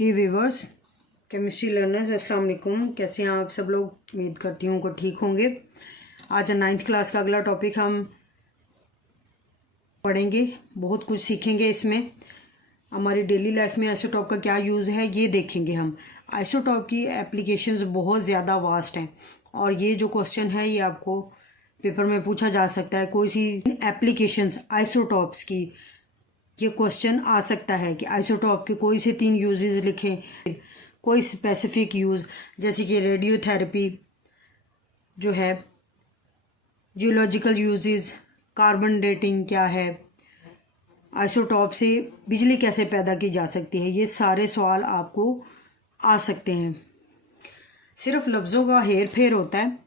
D viewers, chemistry learners, अस्सलाम वालेकुम। कैसे हैं आप सब लोग? उम्मीद करती हूँ को ठीक होंगे। आज 9th क्लास का अगला टॉपिक हम पढ़ेंगे। बहुत कुछ सीखेंगे इसमें। हमारी डेली लाइफ में आइसोटॉप का क्या यूज़ है ये देखेंगे हम। आइसोटॉप की एप्लीकेशंस बहुत ज़्यादा वास्ट हैं और ये जो क्वेश्चन है ये आपको पेपर में पूछा जा सकता है। कोई सी एप्लीकेशंस आइसोटॉप्स की ये क्वेश्चन आ सकता है कि आइसोटॉप के कोई से 3 यूजेस लिखें, कोई स्पेसिफिक यूज़, जैसे कि रेडियोथेरेपी जो है, जियोलॉजिकल यूजेस, कार्बन डेटिंग क्या है, आइसोटॉप से बिजली कैसे पैदा की जा सकती है, ये सारे सवाल आपको आ सकते हैं। सिर्फ लफ्ज़ों का हेर फेर होता है,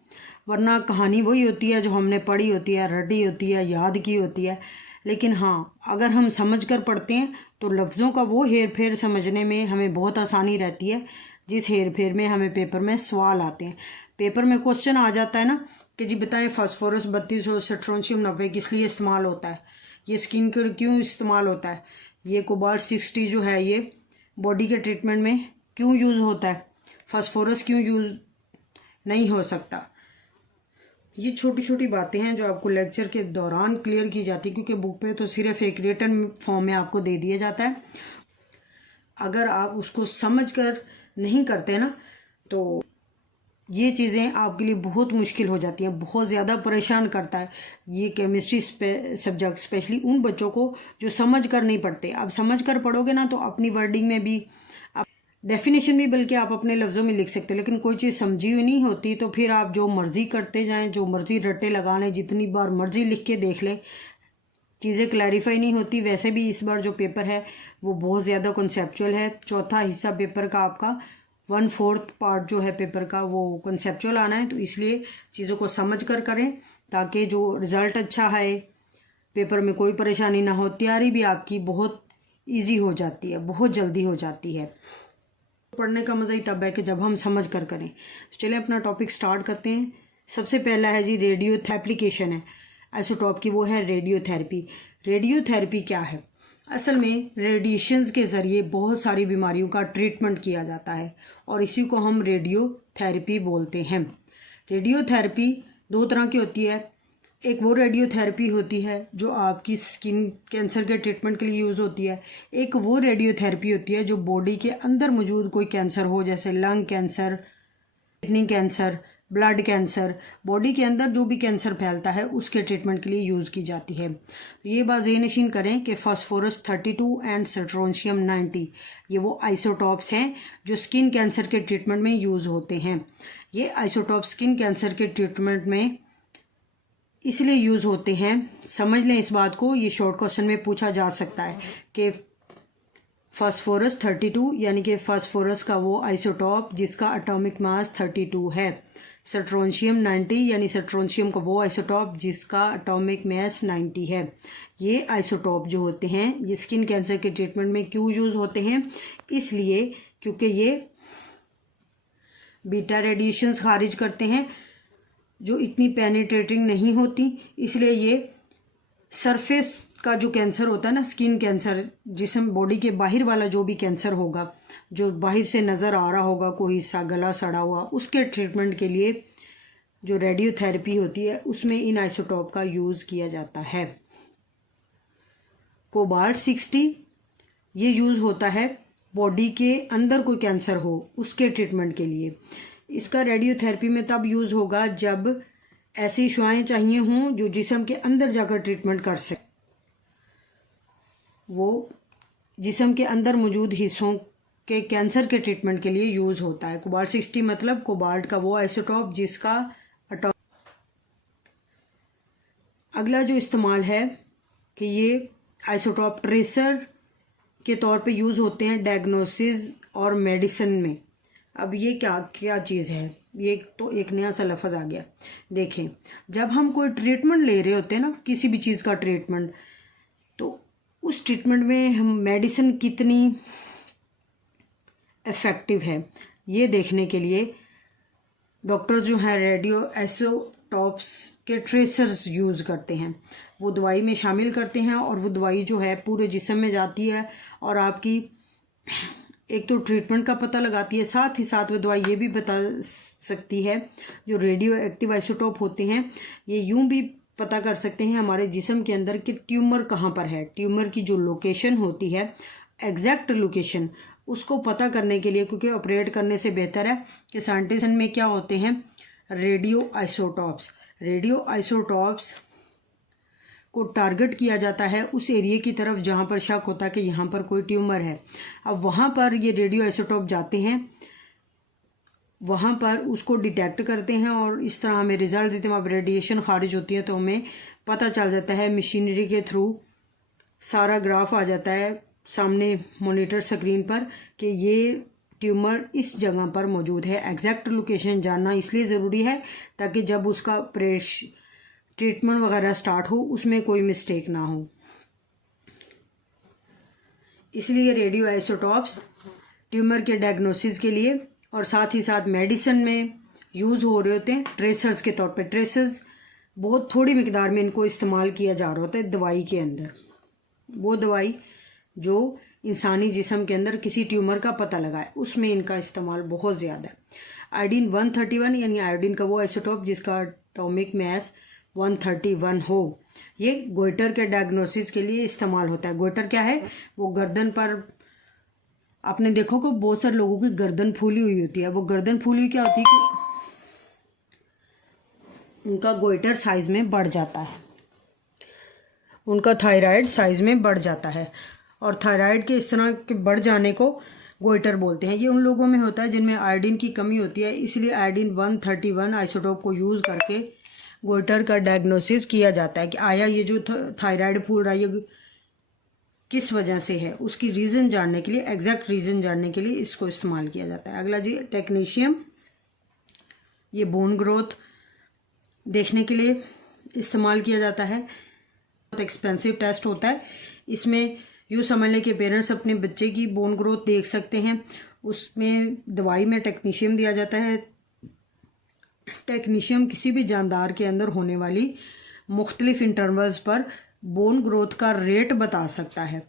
वरना कहानी वही होती है जो हमने पढ़ी होती है, रटी होती है, याद की होती है। लेकिन हाँ, अगर हम समझ कर पढ़ते हैं तो लफ्ज़ों का वो हेर फेर समझने में हमें बहुत आसानी रहती है, जिस हेर फेर में हमें पेपर में सवाल आते हैं। पेपर में क्वेश्चन आ जाता है ना कि जी बताएं फास्फोरस 32 और स्ट्रोंशियम 90 किस लिए इस्तेमाल होता है, ये स्किन के क्यों इस्तेमाल होता है, ये कोबाल्ट 60 जो है ये बॉडी के ट्रीटमेंट में क्यों यूज़ होता है, फास्फोरस क्यों यूज़ नहीं हो सकता। ये छोटी छोटी बातें हैं जो आपको लेक्चर के दौरान क्लियर की जाती है, क्योंकि बुक पे तो सिर्फ एक रिटन फॉर्म में आपको दे दिया जाता है। अगर आप उसको समझ कर नहीं करते ना तो ये चीज़ें आपके लिए बहुत मुश्किल हो जाती हैं, बहुत ज़्यादा परेशान करता है ये केमिस्ट्री सब्जेक्ट, स्पेशली उन बच्चों को जो समझ कर नहीं पढ़ते। अब समझ कर पढ़ोगे ना तो अपनी वर्डिंग में भी, डेफिनेशन भी बल्कि आप अपने लफ्ज़ों में लिख सकते हो। लेकिन कोई चीज़ समझी हुई नहीं होती तो फिर आप जो मर्ज़ी करते जाएं, जो मर्ज़ी रट्टे लगा लें, जितनी बार मर्ज़ी लिख के देख लें, चीज़ें क्लैरिफाई नहीं होती। वैसे भी इस बार जो पेपर है वो बहुत ज़्यादा कॉन्सेप्चुअल है। चौथा हिस्सा पेपर का आपका 1/4 पार्ट जो है पेपर का वो कॉन्सेप्चुअल आना है, तो इसलिए चीज़ों को समझ कर करें ताकि जो रिज़ल्ट अच्छा है, पेपर में कोई परेशानी ना हो। तैयारी भी आपकी बहुत ईजी हो जाती है, बहुत जल्दी हो जाती है। पढ़ने का मज़ा ही तब है कि जब हम समझ कर करें। तो चलिए अपना टॉपिक स्टार्ट करते हैं। सबसे पहला है जी रेडियो एप्लीकेशन है आइसोटॉप की, वो है रेडियोथेरेपी। रेडियोथेरेपी क्या है? असल में रेडिएशंस के ज़रिए बहुत सारी बीमारियों का ट्रीटमेंट किया जाता है और इसी को हम रेडियोथेरेपी बोलते हैं। रेडियोथेरेपी 2 तरह की होती है। एक वो रेडियोथेरेपी होती है जो आपकी स्किन कैंसर के ट्रीटमेंट के लिए यूज़ होती है। एक वो रेडियोथेरेपी होती है जो बॉडी के अंदर मौजूद कोई कैंसर हो, जैसे lung cancer, kidney cancer, blood cancer, body के अंदर जो भी कैंसर फैलता है उसके ट्रीटमेंट के लिए यूज़ की जाती है। तो ये बात ज़हन-नशीन करें कि फास्फोरस 32 एंड स्ट्रोंशियम 90 ये वो आइसोटॉप्स हैं जो स्किन कैंसर के ट्रीटमेंट में यूज़ होते हैं। ये आइसोटॉप स्किन कैंसर के ट्रीटमेंट में इसलिए यूज़ होते हैं, समझ लें इस बात को, ये शॉर्ट क्वेश्चन में पूछा जा सकता है कि फास्फोरस 32 यानी कि फास्फोरस का वो आइसोटॉप जिसका एटॉमिक मास 32 है, स्ट्रोंशियम 90 यानी स्ट्रोंशियम का वो आइसोटॉप जिसका एटॉमिक मास 90 है। ये आइसोटॉप जो होते हैं ये स्किन कैंसर के ट्रीटमेंट में क्यों यूज़ होते हैं? इसलिए क्योंकि ये बीटा रेडिएशंस खारिज करते हैं जो इतनी पेनिट्रेटिंग नहीं होती, इसलिए ये सरफेस का जो कैंसर होता है ना, स्किन कैंसर, जिसम बॉडी के बाहर वाला जो भी कैंसर होगा, जो बाहर से नज़र आ रहा होगा कोई हिस्सा गला सड़ा हुआ, उसके ट्रीटमेंट के लिए जो रेडियोथेरेपी होती है उसमें इन आइसोटॉप का यूज़ किया जाता है। कोबाल्ट 60 ये यूज़ होता है बॉडी के अंदर कोई कैंसर हो उसके ट्रीटमेंट के लिए। इसका रेडियोथेरेपी में तब यूज़ होगा जब ऐसी शुआएं चाहिए हों जो जिस्म के अंदर जाकर ट्रीटमेंट कर सके, वो जिस्म के अंदर मौजूद हिस्सों के कैंसर के ट्रीटमेंट के लिए यूज़ होता है। कोबाल्ट 60 मतलब कोबाल्ट का वो आइसोटॉप जिसका अगला जो इस्तेमाल है कि ये आइसोटॉप ट्रेसर के तौर पे यूज़ होते हैं डायग्नोसिस और मेडिसिन में। अब ये क्या चीज़ है? ये तो एक नया सा लफ्ज़ आ गया। देखें, जब हम कोई ट्रीटमेंट ले रहे होते हैं ना, किसी भी चीज़ का ट्रीटमेंट, तो उस ट्रीटमेंट में हम मेडिसिन कितनी इफ़ेक्टिव है ये देखने के लिए डॉक्टर जो है रेडियो आइसोटॉप्स के ट्रेसर्स यूज़ करते हैं। वो दवाई में शामिल करते हैं और वो दवाई जो है पूरे जिस्म में जाती है और आपकी एक तो ट्रीटमेंट का पता लगाती है, साथ ही साथ वो दवाई ये भी बता सकती है जो रेडियो एक्टिव आइसोटोप होते हैं ये यूं भी पता कर सकते हैं हमारे जिस्म के अंदर कि ट्यूमर कहाँ पर है। ट्यूमर की जो लोकेशन होती है, एग्जैक्ट लोकेशन, उसको पता करने के लिए, क्योंकि ऑपरेट करने से बेहतर है कि साइंटिस्ट में क्या होते हैं, रेडियो आइसोटॉप्स। रेडियो आइसोटॉप्स को टारगेट किया जाता है उस एरिया की तरफ जहाँ पर शक होता है कि यहाँ पर कोई ट्यूमर है। अब वहाँ पर ये रेडियो आइसोटॉप जाते हैं, वहाँ पर उसको डिटेक्ट करते हैं और इस तरह हमें रिज़ल्ट देते हैं। अब रेडिएशन खारिज होती है तो हमें पता चल जाता है, मशीनरी के थ्रू सारा ग्राफ आ जाता है सामने मॉनिटर स्क्रीन पर कि ये ट्यूमर इस जगह पर मौजूद है। एग्जैक्ट लोकेशन जानना इसलिए ज़रूरी है ताकि जब उसका ट्रीटमेंट वगैरह स्टार्ट हो उसमें कोई मिस्टेक ना हो। इसलिए रेडियो आइसोटॉप्स ट्यूमर के डायग्नोसिस के लिए और साथ ही साथ मेडिसिन में यूज़ हो रहे होते हैं ट्रेसर्स के तौर पे। ट्रेसर्स बहुत थोड़ी मिकदार में इनको इस्तेमाल किया जा रहा होता है दवाई के अंदर, वो दवाई जो इंसानी जिस्म के अंदर किसी ट्यूमर का पता लगाए उसमें इनका इस्तेमाल बहुत ज़्यादा है। आयोडीन 131 यानी आयोडीन का वो आइसोटॉप जिसका एटॉमिक मास 131 हो, ये गोइटर के डायग्नोसिस के लिए इस्तेमाल होता है। गोइटर क्या है, वो गर्दन पर आपने देखो कि बहुत सारे लोगों की गर्दन फूली हुई होती है। वो गर्दन फूली हुई क्या होती है कि उनका गोइटर साइज में बढ़ जाता है, उनका थायराइड साइज में बढ़ जाता है और थायराइड के इस तरह के बढ़ जाने को गोइटर बोलते हैं। ये उन लोगों में होता है जिनमें आयोडीन की कमी होती है, इसलिए आयोडीन 131 आइसोटोप को यूज़ करके गोइटर का डायग्नोसिस किया जाता है कि आया ये जो थायराइड फूल रहा है ये किस वजह से है, उसकी रीज़न जानने के लिए, एग्जैक्ट रीज़न जानने के लिए इसको इस्तेमाल किया जाता है। अगला जी टेक्नीशियम, ये बोन ग्रोथ देखने के लिए इस्तेमाल किया जाता है। बहुत एक्सपेंसिव टेस्ट होता है। इसमें यूँ समझ लें कि पेरेंट्स अपने बच्चे की बोन ग्रोथ देख सकते हैं। उसमें दवाई में टेक्नीशियम दिया जाता है। टेक्नीशियम किसी भी जानदार के अंदर होने वाली मुख्तलिफ इंटरवल्स पर बोन ग्रोथ का रेट बता सकता है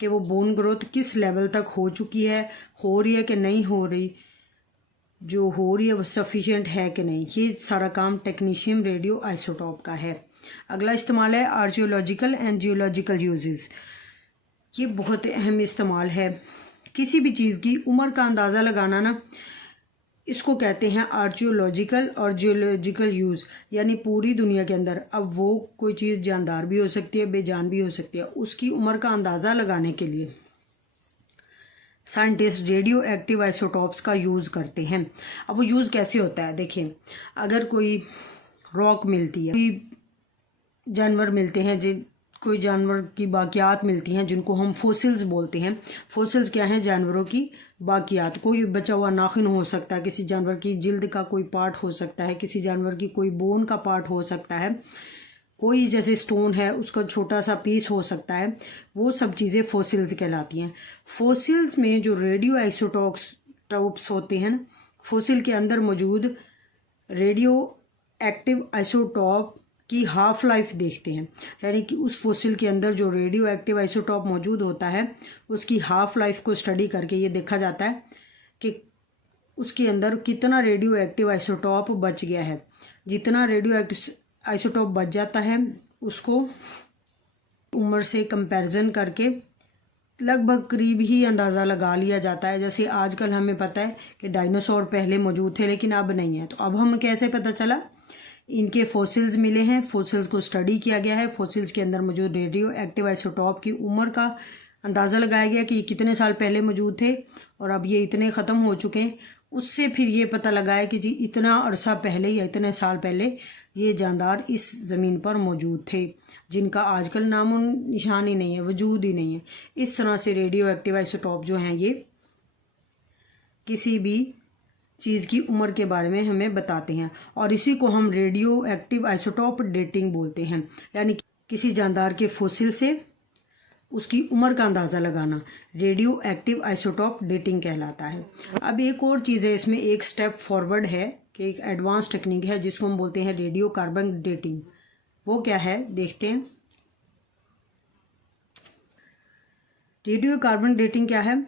कि वो बोन ग्रोथ किस लेवल तक हो चुकी है, हो रही है कि नहीं हो रही, जो हो रही है वो सफिशिएंट है कि नहीं। ये सारा काम टेक्नीशियम रेडियो आइसोटॉप का है। अगला इस्तेमाल है आर्जियोलॉजिकल एंड जियोलॉजिकल यूजेस। ये बहुत अहम इस्तेमाल है। किसी भी चीज़ की उम्र का अंदाज़ा लगाना ना, इसको कहते हैं आर्जियोलॉजिकल और जियोलॉजिकल यूज़, यानी पूरी दुनिया के अंदर अब वो कोई चीज़ जानदार भी हो सकती है, बेजान भी हो सकती है, उसकी उम्र का अंदाज़ा लगाने के लिए साइंटिस्ट रेडियो एक्टिव आइसोटॉप्स का यूज़ करते हैं। अब वो यूज़ कैसे होता है, देखिए, अगर कोई रॉक मिलती है, कोई जानवर मिलते हैं, कोई जानवर की बाकियात मिलती हैं जिनको हम फोसिल्स बोलते हैं। फोसिल्स क्या हैं, जानवरों की बाकियात। कोई बचा हुआ नाखून हो सकता है, किसी जानवर की जिल्द का कोई पार्ट हो सकता है, किसी जानवर की कोई बोन का पार्ट हो सकता है, कोई जैसे स्टोन है उसका छोटा सा पीस हो सकता है। वो सब चीज़ें फोसिल्स कहलाती हैं। फोसिल्स में जो रेडियो आइसोटॉप्स होते हैं, फोसिल के अंदर मौजूद रेडियो एक्टिव आइसोटॉप की हाफ लाइफ देखते हैं, यानी कि उस फोसिल के अंदर जो रेडियो एक्टिव आइसोटॉप मौजूद होता है उसकी हाफ लाइफ को स्टडी करके ये देखा जाता है कि उसके अंदर कितना रेडियो एक्टिव आइसोटॉप बच गया है। जितना रेडियो एक्टिव आइसोटॉप बच जाता है उसको उम्र से कंपैरिजन करके लगभग करीब ही अंदाज़ा लगा लिया जाता है। जैसे आजकल हमें पता है कि डायनासोर पहले मौजूद थे लेकिन अब नहीं है, तो अब हम कैसे पता चला, इनके फोसिल्स मिले हैं, फोसिल्स को स्टडी किया गया है, फोसिल्स के अंदर मौजूद रेडियो एक्टिव आइसोटॉप की उम्र का अंदाज़ा लगाया गया कि ये कितने साल पहले मौजूद थे और अब ये इतने ख़त्म हो चुके हैं। उससे फिर ये पता लगाया कि जी इतना अरसा पहले या इतने साल पहले ये जानदार इस ज़मीन पर मौजूद थे जिनका आजकल नामो निशान ही नहीं है, वजूद ही नहीं है। इस तरह से रेडियो एक्टिव आइसोटॉप जो हैं ये किसी भी चीज़ की उम्र के बारे में हमें बताते हैं और इसी को हम रेडियो एक्टिव आइसोटॉप डेटिंग बोलते हैं, यानी किसी जानदार के फोसिल से उसकी उम्र का अंदाज़ा लगाना रेडियो एक्टिव आइसोटॉप डेटिंग कहलाता है। अब एक और चीज़ है इसमें, एक स्टेप फॉरवर्ड है कि एक एडवांस टेक्निक है जिसको हम बोलते हैं रेडियो कार्बन डेटिंग। वो क्या है देखते हैं। रेडियो कार्बन डेटिंग क्या है,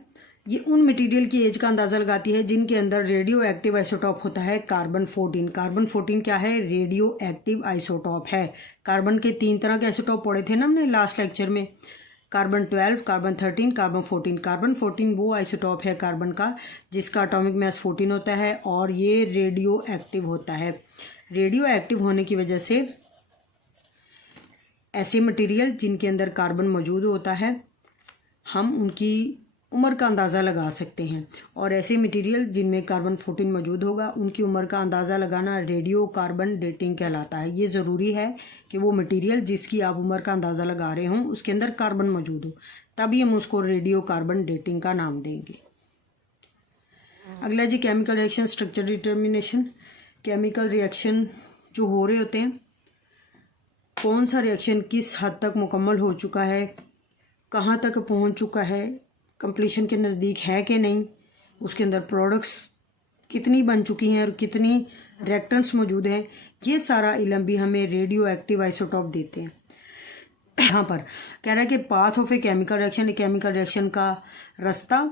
ये उन मटेरियल की एज का अंदाज़ा लगाती है जिनके अंदर रेडियो एक्टिव आइसोटॉप होता है कार्बन 14। कार्बन 14 क्या है? रेडियो एक्टिव आइसोटॉप है। कार्बन के 3 तरह के आइसोटॉप पढ़े थे ना हमने लास्ट लेक्चर में, कार्बन 12, कार्बन 13, कार्बन 14। कार्बन 14 वो आइसोटॉप है कार्बन का जिसका एटॉमिक मास 14 होता है और ये रेडियो एक्टिव होता है। रेडियो एक्टिव होने की वजह से ऐसे मटेरियल जिनके अंदर कार्बन मौजूद होता है हम उनकी उम्र का अंदाज़ा लगा सकते हैं, और ऐसे मटेरियल जिनमें कार्बन 14 मौजूद होगा उनकी उम्र का अंदाज़ा लगाना रेडियो कार्बन डेटिंग कहलाता है। ये ज़रूरी है कि वो मटेरियल जिसकी आप उम्र का अंदाज़ा लगा रहे हों उसके अंदर कार्बन मौजूद हो, तभी हम उसको रेडियो कार्बन डेटिंग का नाम देंगे। अगला जी chemical reaction structure determination. Chemical reaction जो हो रहे होते हैं, कौन सा रिएक्शन किस हद तक मुकम्मल हो चुका है, कहाँ तक पहुँच चुका है, कंप्लीशन के नज़दीक है कि नहीं, उसके अंदर प्रोडक्ट्स कितनी बन चुकी हैं और कितनी रिएक्टेंट्स मौजूद हैं, ये सारा इल्म भी हमें रेडियो एक्टिव आइसोटॉप देते हैं। यहाँ पर कह रहा है कि path of a chemical reaction का रास्ता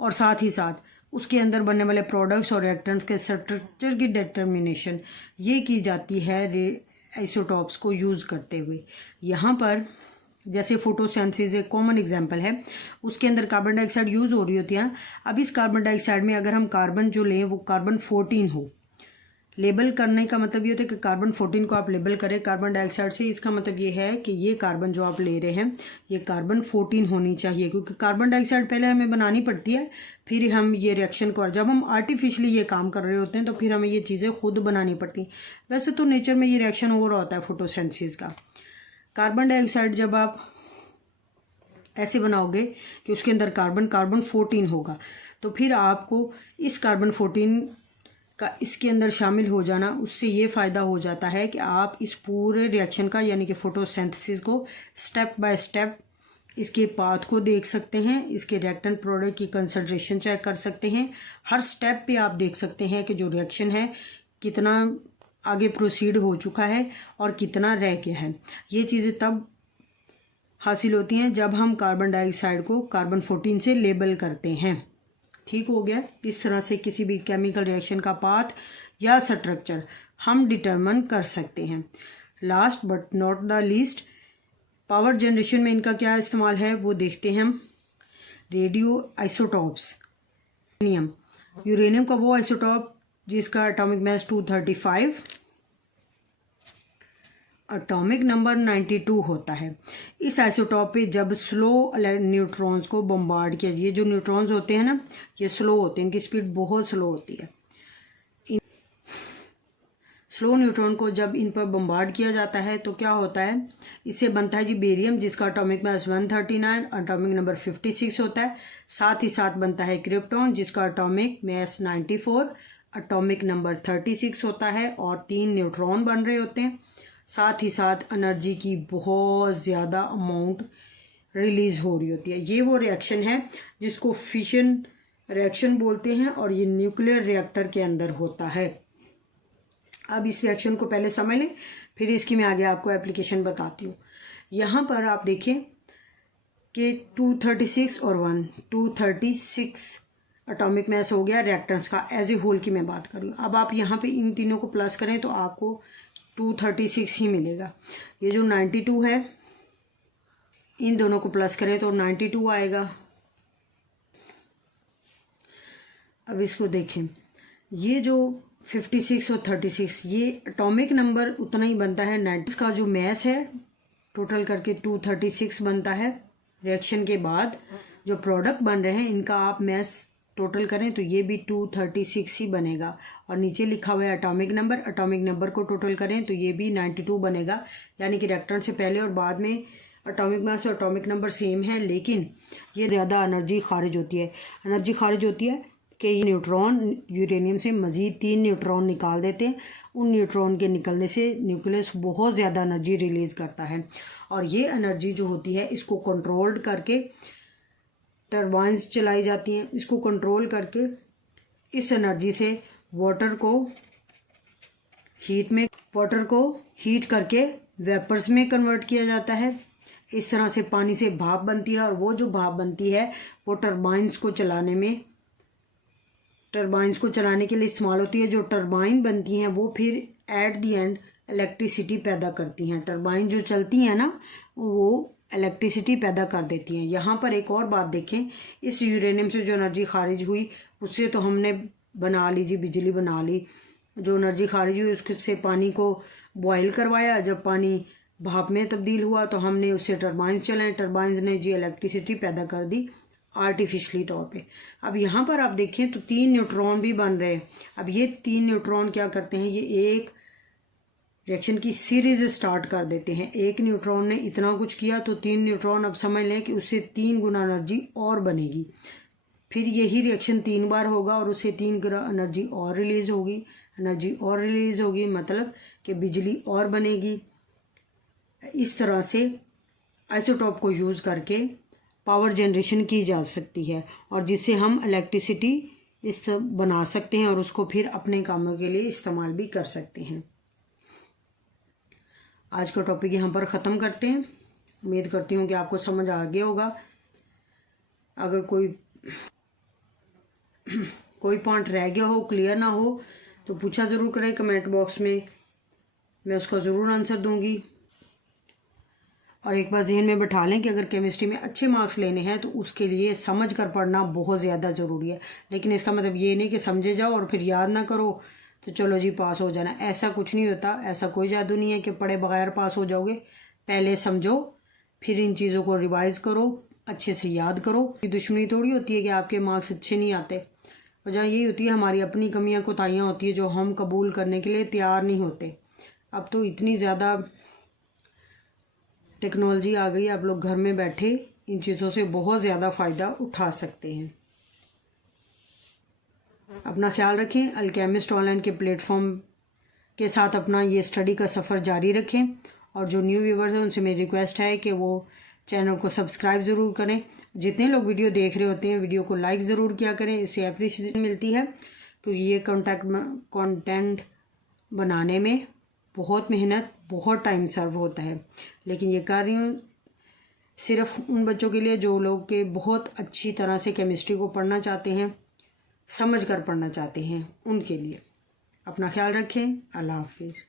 और साथ ही साथ उसके अंदर बनने वाले प्रोडक्ट्स और रिएक्टेंट्स के स्ट्रक्चर की डिटर्मिनेशन ये की जाती है आइसोटॉप्स को यूज़ करते हुए। यहाँ पर जैसे फोटोसिंथेसिस एक कॉमन एग्जांपल है, उसके अंदर कार्बन डाइऑक्साइड यूज़ हो रही होती है। अब इस कार्बन डाइऑक्साइड में अगर हम कार्बन जो लें वो कार्बन 14 हो, लेबल करने का मतलब ये होता है कि कार्बन 14 को आप लेबल करें कार्बन डाइऑक्साइड से, इसका मतलब ये है कि ये कार्बन जो आप ले रहे हैं ये कार्बन 14 होनी चाहिए, क्योंकि कार्बन डाइऑक्साइड पहले हमें बनानी पड़ती है, फिर हम ये रिएक्शन को, जब हम आर्टिफिशियली ये काम कर रहे होते हैं तो फिर हमें ये चीज़ें खुद बनानी पड़ती हैं। वैसे तो नेचर में ये रिएक्शन हो रहा होता है फोटोसिंथेसिस का। कार्बन डाइऑक्साइड जब आप ऐसे बनाओगे कि उसके अंदर कार्बन 14 होगा, तो फिर आपको इस कार्बन 14 का इसके अंदर शामिल हो जाना, उससे ये फ़ायदा हो जाता है कि आप इस पूरे रिएक्शन का यानी कि फोटोसिंथेसिस को स्टेप बाय स्टेप इसके पाथ को देख सकते हैं, इसके रिएक्टेंट प्रोडक्ट की कंसंट्रेशन चेक कर सकते हैं। हर स्टेप पे आप देख सकते हैं कि जो रिएक्शन है कितना आगे प्रोसीड हो चुका है और कितना रह गया है। ये चीज़ें तब हासिल होती हैं जब हम कार्बन डाइऑक्साइड को कार्बन 14 से लेबल करते हैं। ठीक हो गया। इस तरह से किसी भी केमिकल रिएक्शन का पाथ या स्ट्रक्चर हम डिटरमिन कर सकते हैं। Last but not the least, power generation में इनका क्या इस्तेमाल है वो देखते हैं हम। रेडियो आइसोटॉप्स, यूरेनियम का वो आइसोटॉप जिसका एटॉमिक मास 235, एटॉमिक नंबर 92 होता है। इस आइसोटॉप पे जब स्लो न्यूट्रॉन्स को बम्बार्ड किया, ये जो न्यूट्रॉन्स होते हैं ना ये स्लो होते हैं, इनकी स्पीड बहुत स्लो होती है। स्लो न्यूट्रॉन को जब इन पर बम्बार्ड किया जाता है तो क्या होता है, इससे बनता है जी बेरियम जिसका एटॉमिक मास 139, एटॉमिक नंबर 56 होता है। साथ ही साथ बनता है क्रिप्टॉन जिसका एटॉमिक मास 94, एटॉमिक नंबर 36 होता है, और 3 न्यूट्रॉन बन रहे होते हैं। साथ ही साथ एनर्जी की बहुत ज़्यादा अमाउंट रिलीज़ हो रही होती है। ये वो रिएक्शन है जिसको फिशन रिएक्शन बोलते हैं और ये न्यूक्लियर रिएक्टर के अंदर होता है। अब इस रिएक्शन को पहले समझ लें, फिर इसकी मैं आगे आपको एप्लीकेशन बताती हूँ। यहाँ पर आप देखें कि 236 और 1, 236 एटॉमिक मास हो गया रिएक्टेंट्स का, एज ए होल की मैं बात कर रही हूँ। अब आप यहाँ पे इन तीनों को प्लस करें तो आपको 236 ही मिलेगा। ये जो 92 है इन दोनों को प्लस करें तो 92 आएगा। अब इसको देखें, ये जो 56 और 36 ये एटॉमिक नंबर उतना ही बनता है। 90 का जो मैस है टोटल करके 236 बनता है। रिएक्शन के बाद जो प्रोडक्ट बन रहे हैं इनका आप मैस टोटल करें तो ये भी 236 ही बनेगा। और नीचे लिखा हुआ है एटॉमिक नंबर को टोटल करें तो ये भी 92 बनेगा। यानी कि रिएक्टेंट से पहले और बाद में एटॉमिक मास और एटॉमिक नंबर सेम है, लेकिन ये ज़्यादा एनर्जी खारिज होती है कि ये न्यूट्रॉन यूरेनियम से मज़ीद 3 न्यूट्रॉन निकाल देते हैं। उन न्यूट्रॉन के निकलने से न्यूक्लियस बहुत ज़्यादा एनर्जी रिलीज़ करता है, और ये एनर्जी जो होती है इसको कंट्रोल्ड करके टरबाइंस चलाई जाती हैं। इसको कंट्रोल करके इस एनर्जी से वाटर को हीट करके वेपर्स में कन्वर्ट किया जाता है। इस तरह से पानी से भाप बनती है और वो जो भाप बनती है वो टरबाइंस को चलाने के लिए इस्तेमाल होती है। जो टरबाइन बनती हैं वो फिर एट द एंड इलेक्ट्रिसिटी पैदा करती हैं। टरबाइन जो चलती हैं ना वो इलेक्ट्रिसिटी पैदा कर देती हैं। यहाँ पर एक और बात देखें, इस यूरेनियम से जो एनर्जी खारिज हुई उससे तो हमने बना ली जी, बिजली बना ली। जो एनर्जी खारिज हुई उससे पानी को बॉयल करवाया, जब पानी भाप में तब्दील हुआ तो हमने उससे टरबाइंस चलाए, टरबाइंस ने जी इलेक्ट्रिसिटी पैदा कर दी आर्टिफिशली तौर पे। अब यहाँ पर आप देखें तो 3 न्यूट्रॉन भी बन रहे हैं। अब ये 3 न्यूट्रॉन क्या करते हैं, ये एक रिएक्शन की सीरीज स्टार्ट कर देते हैं। एक न्यूट्रॉन ने इतना कुछ किया तो 3 न्यूट्रॉन, अब समझ लें कि उससे 3 गुना एनर्जी और बनेगी। फिर यही रिएक्शन 3 बार होगा और उससे 3 गुना एनर्जी और रिलीज़ होगी, मतलब कि बिजली और बनेगी। इस तरह से आइसोटॉप को यूज़ करके पावर जनरेशन की जा सकती है और जिससे हम इलेक्ट्रिसिटी बना सकते हैं और उसको फिर अपने कामों के लिए इस्तेमाल भी कर सकते हैं। आज का टॉपिक यहाँ पर ख़त्म करते हैं। उम्मीद करती हूँ कि आपको समझ आ गया होगा। अगर कोई पॉइंट रह गया हो, क्लियर ना हो, तो पूछा ज़रूर करें कमेंट बॉक्स में, मैं उसका ज़रूर आंसर दूँगी। और एक बार जहन में बैठा लें कि अगर केमिस्ट्री में अच्छे मार्क्स लेने हैं तो उसके लिए समझ कर पढ़ना बहुत ज़्यादा ज़रूरी है। लेकिन इसका मतलब ये नहीं कि समझे जाओ और फिर याद ना करो तो चलो जी पास हो जाना, ऐसा कुछ नहीं होता। ऐसा कोई जादू नहीं है कि पढ़े बगैर पास हो जाओगे। पहले समझो, फिर इन चीज़ों को रिवाइज़ करो, अच्छे से याद करो। दुश्मनी थोड़ी होती है कि आपके मार्क्स अच्छे नहीं आते, वजह यही होती है हमारी अपनी कमियाँ कोताहियाँ होती है जो हम कबूल करने के लिए तैयार नहीं होते। अब तो इतनी ज़्यादा टेक्नोलॉजी आ गई, आप लोग घर में बैठे इन चीज़ों से बहुत ज़्यादा फ़ायदा उठा सकते हैं। अपना ख्याल रखें। अल्केमिस्ट ऑनलाइन के प्लेटफॉर्म के साथ अपना ये स्टडी का सफ़र जारी रखें। और जो न्यू व्यूवर्स हैं उनसे मेरी रिक्वेस्ट है कि वो चैनल को सब्सक्राइब ज़रूर करें। जितने लोग वीडियो देख रहे होते हैं वीडियो को लाइक ज़रूर किया करें, इससे अप्रिशिएशन मिलती है। क्योंकि ये कंटेंट बनाने में बहुत मेहनत, बहुत टाइम सर्व होता है, लेकिन ये कर रही हूँ सिर्फ उन बच्चों के लिए जो लोग के बहुत अच्छी तरह से केमिस्ट्री को पढ़ना चाहते हैं, समझ कर पढ़ना चाहते हैं, उनके लिए। अपना ख्याल रखें। अल्लाह हाफिज़।